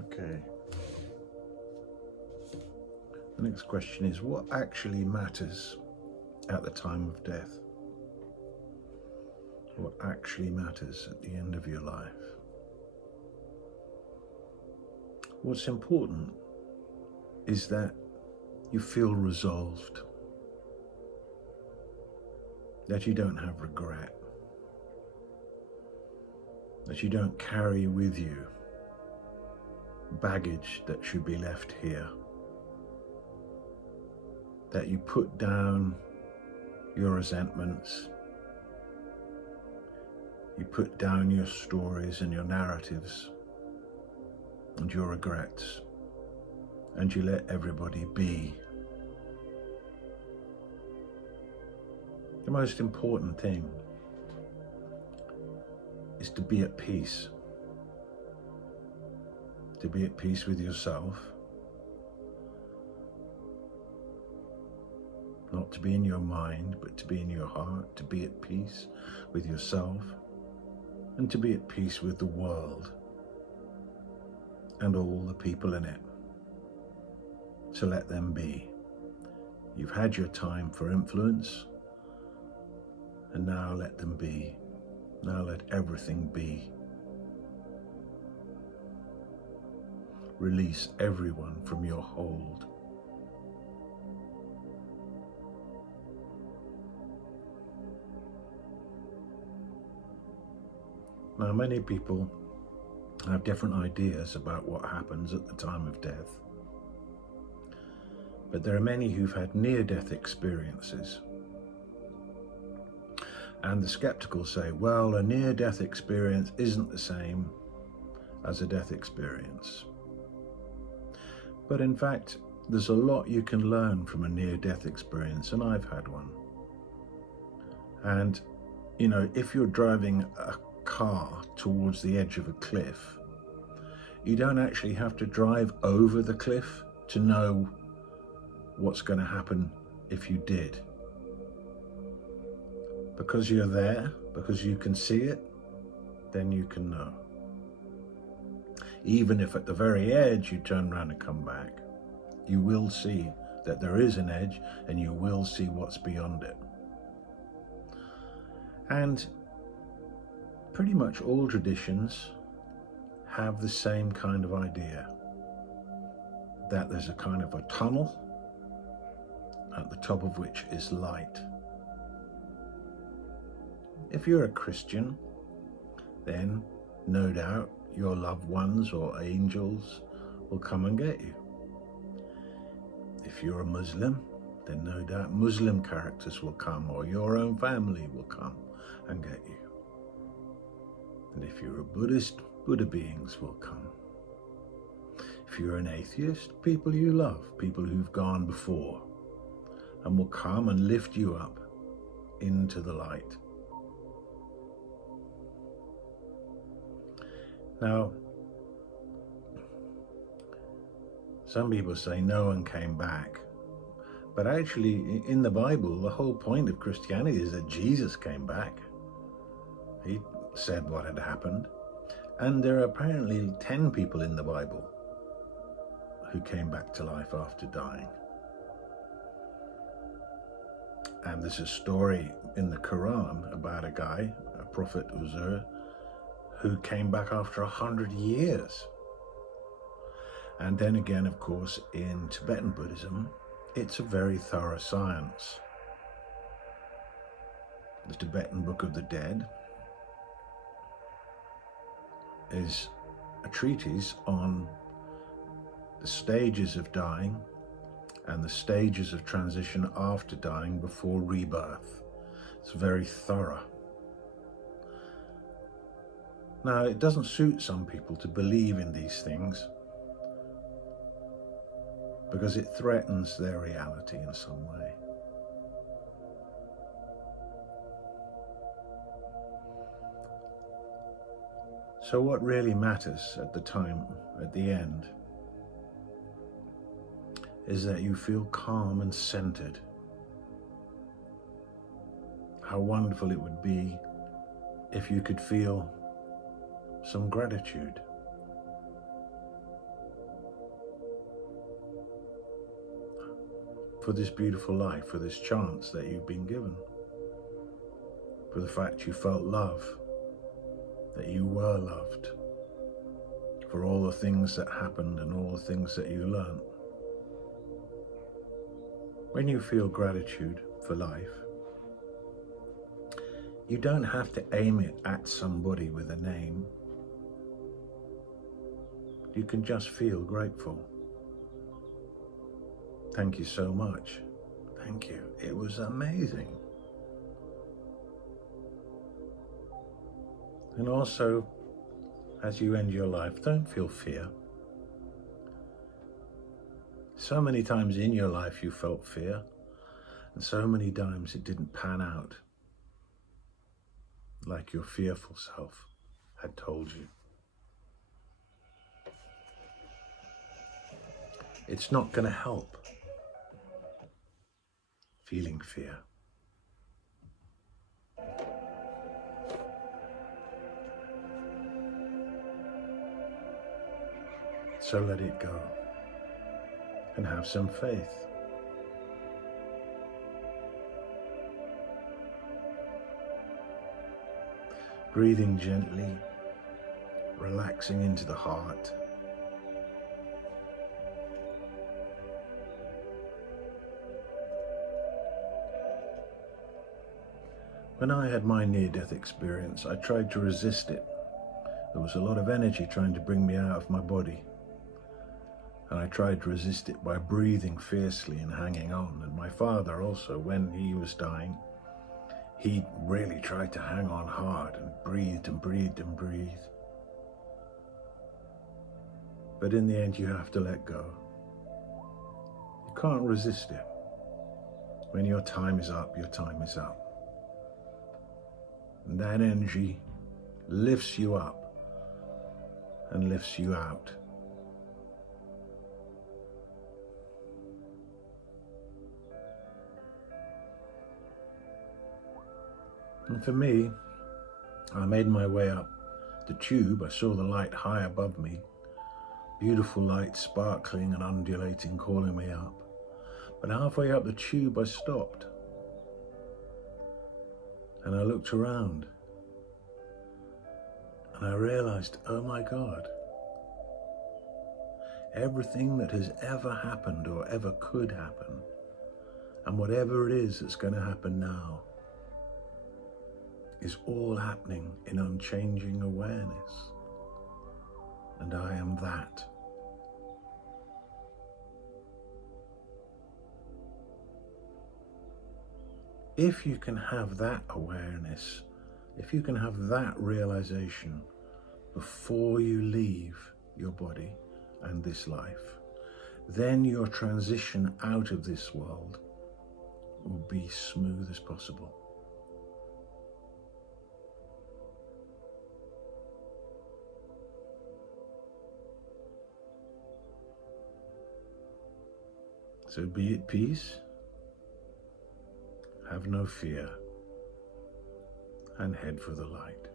Okay. The next question is, what actually matters at the time of death? What actually matters at the end of your life? What's important is that you feel resolved, that you don't have regret, that you don't carry with you baggage that should be left here, that you put down your resentments, you put down your stories and your narratives and your regrets, and you let everybody be. The most important thing is to be at peace. To be at peace with yourself, not to be in your mind, but to be in your heart, to be at peace with yourself, and to be at peace with the world and all the people in it. To let them be. You've had your time for influence, and now let them be. Now let everything be. Release everyone from your hold. Now, many people have different ideas about what happens at the time of death, but there are many who've had near-death experiences. And the skeptical say, well, a near-death experience isn't the same as a death experience. But in fact, there's a lot you can learn from a near-death experience, and I've had one. And, you know, if you're driving a car towards the edge of a cliff, you don't actually have to drive over the cliff to know what's going to happen if you did. Because you're there, because you can see it, then you can know. Even if at the very edge you turn around and come back, you will see that there is an edge, and you will see what's beyond it. And pretty much all traditions have the same kind of idea, that there's a kind of a tunnel at the top of which is light. If you're a Christian, then no doubt your loved ones or angels will come and get you. If you're a Muslim, then no doubt Muslim characters will come, or your own family will come and get you. And if you're a Buddhist, Buddha beings will come. If you're an atheist, people you love, people who've gone before, and will come and lift you up into the light. Now, some people say no one came back, but actually in the Bible, the whole point of Christianity is that Jesus came back. He said what had happened, and there are apparently 10 people in the Bible who came back to life after dying. And there's a story in the Quran about a guy, a prophet Uzur, who came back after 100 years. And then again, of course, in Tibetan Buddhism, it's a very thorough science. The Tibetan Book of the Dead is a treatise on the stages of dying and the stages of transition after dying before rebirth. It's very thorough. Now, it doesn't suit some people to believe in these things because it threatens their reality in some way. So what really matters at the time, at the end, is that you feel calm and centered. How wonderful it would be if you could feel some gratitude, for this beautiful life, for this chance that you've been given, for the fact you felt love, that you were loved, for all the things that happened and all the things that you learned. When you feel gratitude for life, you don't have to aim it at somebody with a name. You can just feel grateful. Thank you so much. Thank you. It was amazing. And also, as you end your life, don't feel fear. So many times in your life you felt fear, and so many times it didn't pan out like your fearful self had told you. It's not going to help feeling fear. So let it go and have some faith. Breathing gently, relaxing into the heart. When I had my near-death experience, I tried to resist it. There was a lot of energy trying to bring me out of my body. And I tried to resist it by breathing fiercely and hanging on. And my father also, when he was dying, he really tried to hang on hard and breathed and breathed and breathed. But in the end, you have to let go. You can't resist it. When your time is up, your time is up. And that energy lifts you up and lifts you out. And for me, I made my way up the tube. I saw the light high above me, beautiful light sparkling and undulating, calling me up. But halfway up the tube, I stopped. And I looked around. And I realized, oh my God, everything that has ever happened or ever could happen, and whatever it is that's going to happen now, is all happening in unchanging awareness. And I am that. If you can have that awareness, if you can have that realization before you leave your body and this life, then your transition out of this world will be smooth as possible. So be at peace, have no fear, and head for the light.